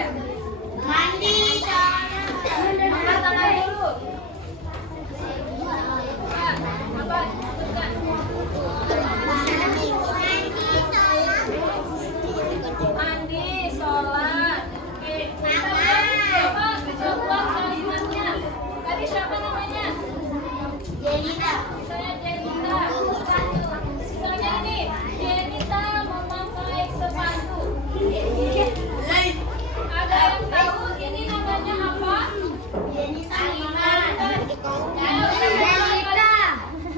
aja. Mandi. Angkat tangan dulu. Apa? Sebutkan. Mandi, sholat. Oke. Siapa? Coba kalimatnya. Tadi siapa namanya? Jenita. Saya Jenita. Misalnya ini, Jenita memakai sepatu. Ada yang tahu ini namanya apa? Jenita.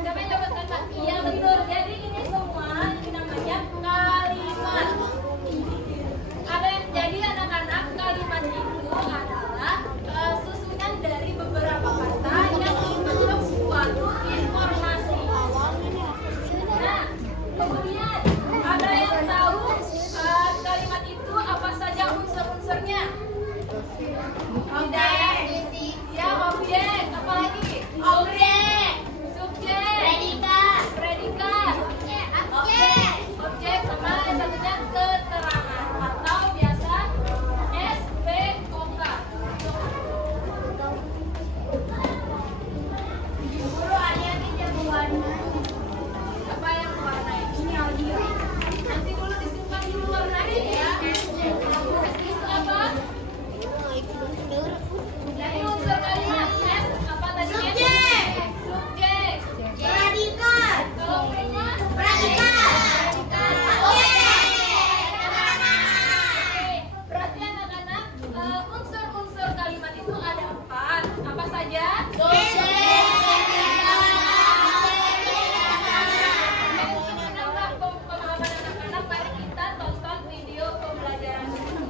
Siapa yang dapat kalimat? Iya betul. Jadi ini semua ini namanya kalimat. Jadi anak-anak, kalimat itu adalah susunan dari beberapa kata yang membentuk suatu informasi. Nah, kemudian ada yang tahu kalimat itu apa saja unsur-unsurnya? Objek, ya objek, apa lagi? Objek. Subjek, predikat, objek sama yang satunya keterangan atau biasa SPOK. Guru hati-hati jago warna. Apa yang warna ini audio? Nanti dulu disimpan dulu warnanya ya. Itu apa? Jadi unsur kalimat S apa tadi? Subjek. Subjek. Predikat. Kalau P-nya Predikat. Berarti anak-anak unsur-unsur kalimat itu ada 4. Apa saja? Untuk menambah pemahaman anak-anak, mari kita tonton video pembelajaran ini.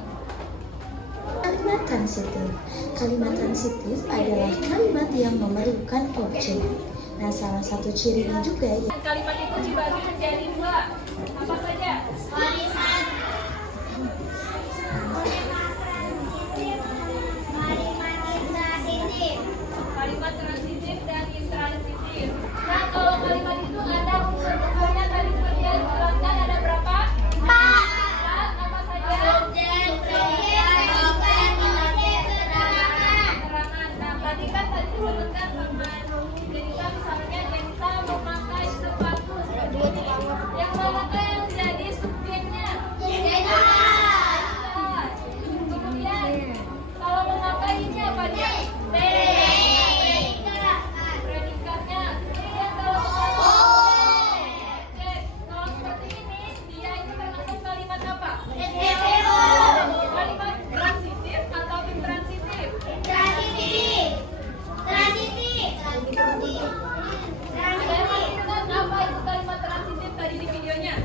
Kalimat transitif. Kalimat transitif adalah kalimat yang memerlukan objek. Nah, salah satu cirinya juga ya. Kalimat itu dibagi menjadi 2. Apa saja? Kalimat transitif dan intransitif. Nah, kalau kalimat itu ada unsur-unsurnya tadi seperti yang dijelaskan ada berapa? 4. Apa saja? Keterangan. Nah, tadi kan disebutkan sama Jenita, misalnya Jenita memakai sepatu seperti ini. Yang manakah yang jadi subjeknya? Kemudian kalau memakainya apa dia? Predikatnya. Kemudian kalau objek. Kalau seperti ini, dia itu termasuk kalimat apa? Kalimat transitif atau intransitif? Ada yang masih ingat apa itu kalimat transitif tadi di videonya?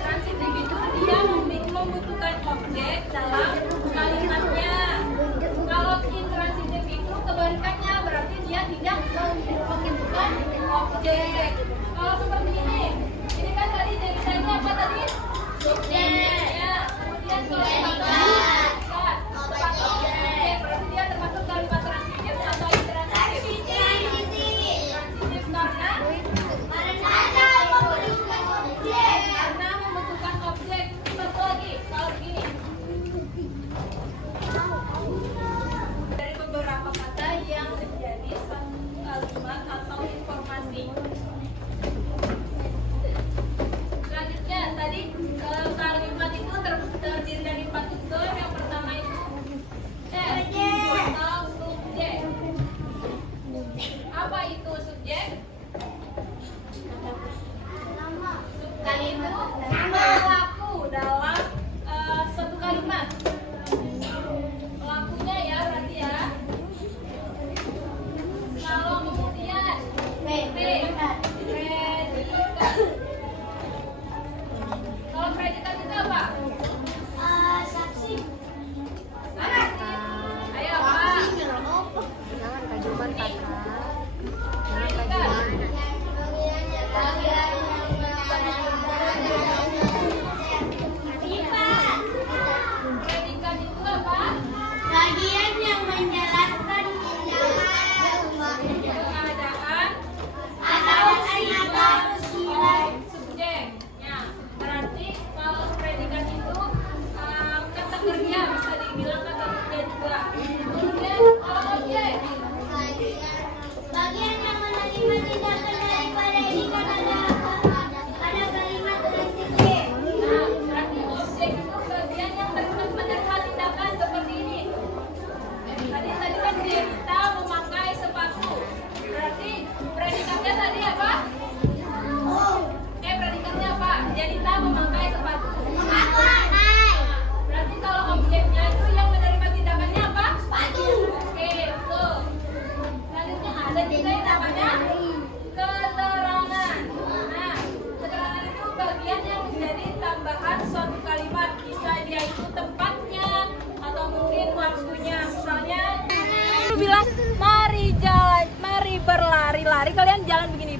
Transitif itu dia membutuhkan objek dalam kalimatnya. Kalau intransitif itu kebalikannya, berarti dia tidak membutuhkan objek. Kalau seperti ini kan tadi ceritanya apa tadi? Subjek. Ya. Kemudian kalimat objek, berarti dia termasuk kalimat transitif atau intransitif? Transitif karena membutuhkan objek. Satu lagi, kalau begini. Dari beberapa kata yang menjadi satu kalimat atau informasi.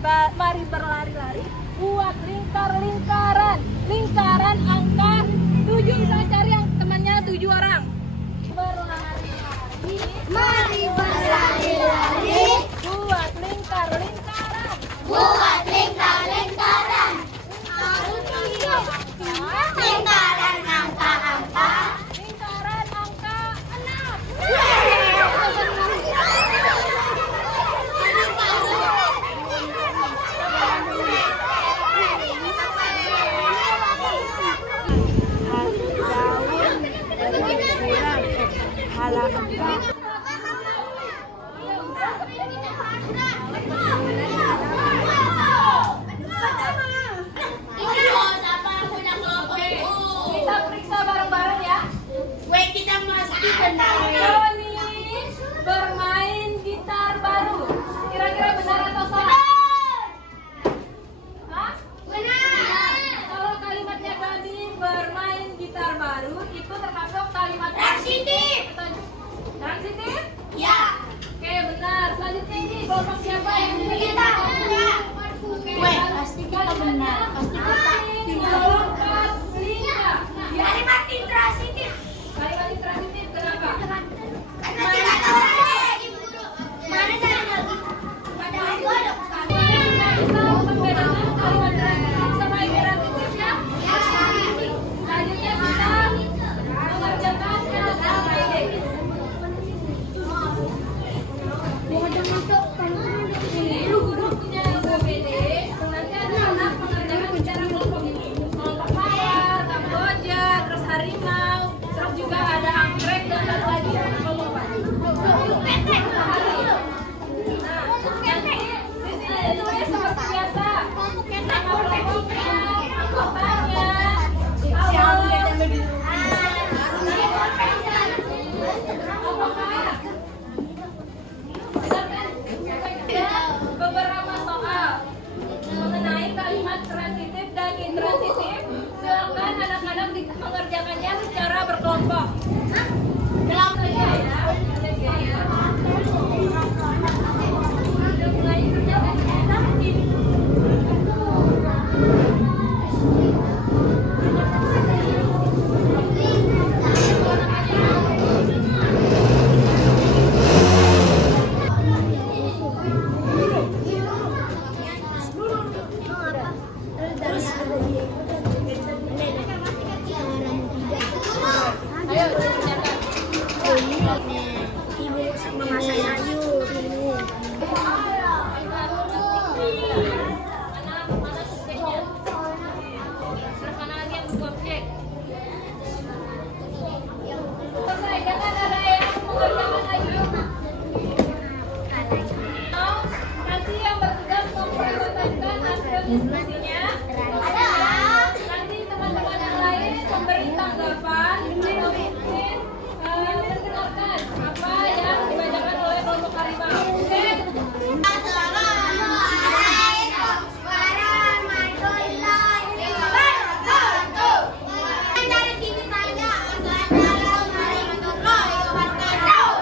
mari berlari-lari buat lingkar-lingkaran. Lingkaran angka 7. Saya cari yang temannya 7 orang. Berlari-lari. Mari berlari-lari. Buat lingkar-lingkaran. Buat lingkar-lingkaran. Lingkaran angka-angka. Lingkaran angka 6. Kita periksa bareng-bareng ya. Tony bermain gitar baru. Kira-kira benar atau salah? Hah? Kalau kalimatnya Dani bermain gitar baru itu termasuk kalimat Transitif. Transitif? Ya. Oke, benar. Selanjutnya ini kelompok siapa yang Kita. Oke, Pasti kita benar. Pasti kita. Kelompok 5. Ya. Kalimat intransitif. Kalimat intransitif kenapa? Karena kita tahu lagi. Mana saya lagi? Padahal gua ada Bisa membedakan kalimat transitif sama intransitif ya? Selanjutnya kita mengerjakan kata ide. Ini grupnya OBD. Nanti anak-anak mengerjakan secara kelompok ini. Kelompok layar, kamboja, terus harimau, terus juga ada anggrek dan satu lagi kelompok apa? Nah, nanti di sini ditulis seperti biasa. Nama kelompoknya, anggotanya, beberapa soal mengenai kalimat transitif dan intransitif. Silakan anak-anak mengerjakannya secara berkelompok. Kelompok ya. Udah mulai kerjakan ya. Ayo kerjakan. memasak sayur. Mana subjeknya? Terus mana lagi yang buku objek? Selesai, jangan ada yang mengerjakan lagi. Nanti yang bertugas mempresentasikan hasil diskusinya. Nanti teman-teman yang lain memberi tanggapan atau mungkin mendengarkan apa yang dibacakan oleh kelompok harimau. Oke? Dari sini saja. Assalamualaikum warahmatullahi wabarakatuh.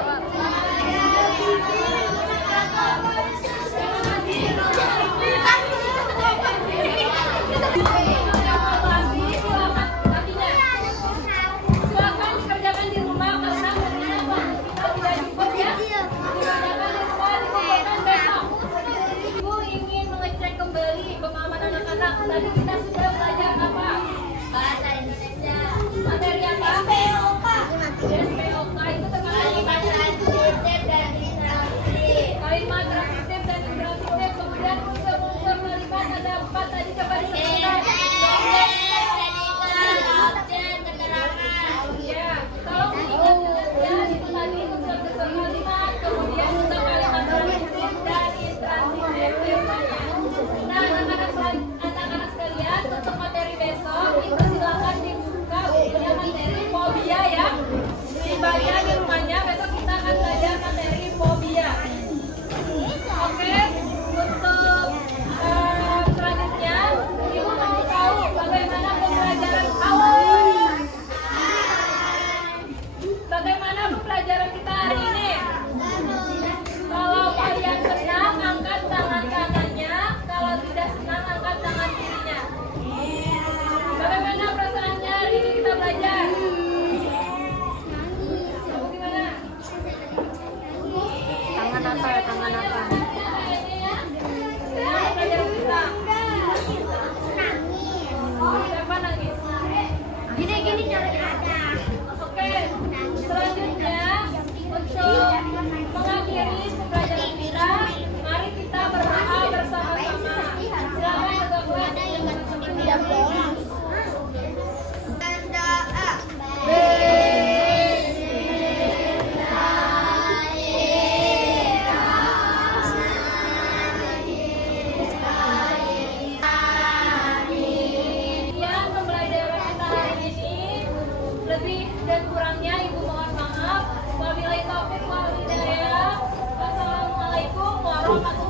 Lebih dan kurangnya Ibu mohon maaf. Wabillahi taufiq wal hidayah. Wassalamualaikum warahmatullahi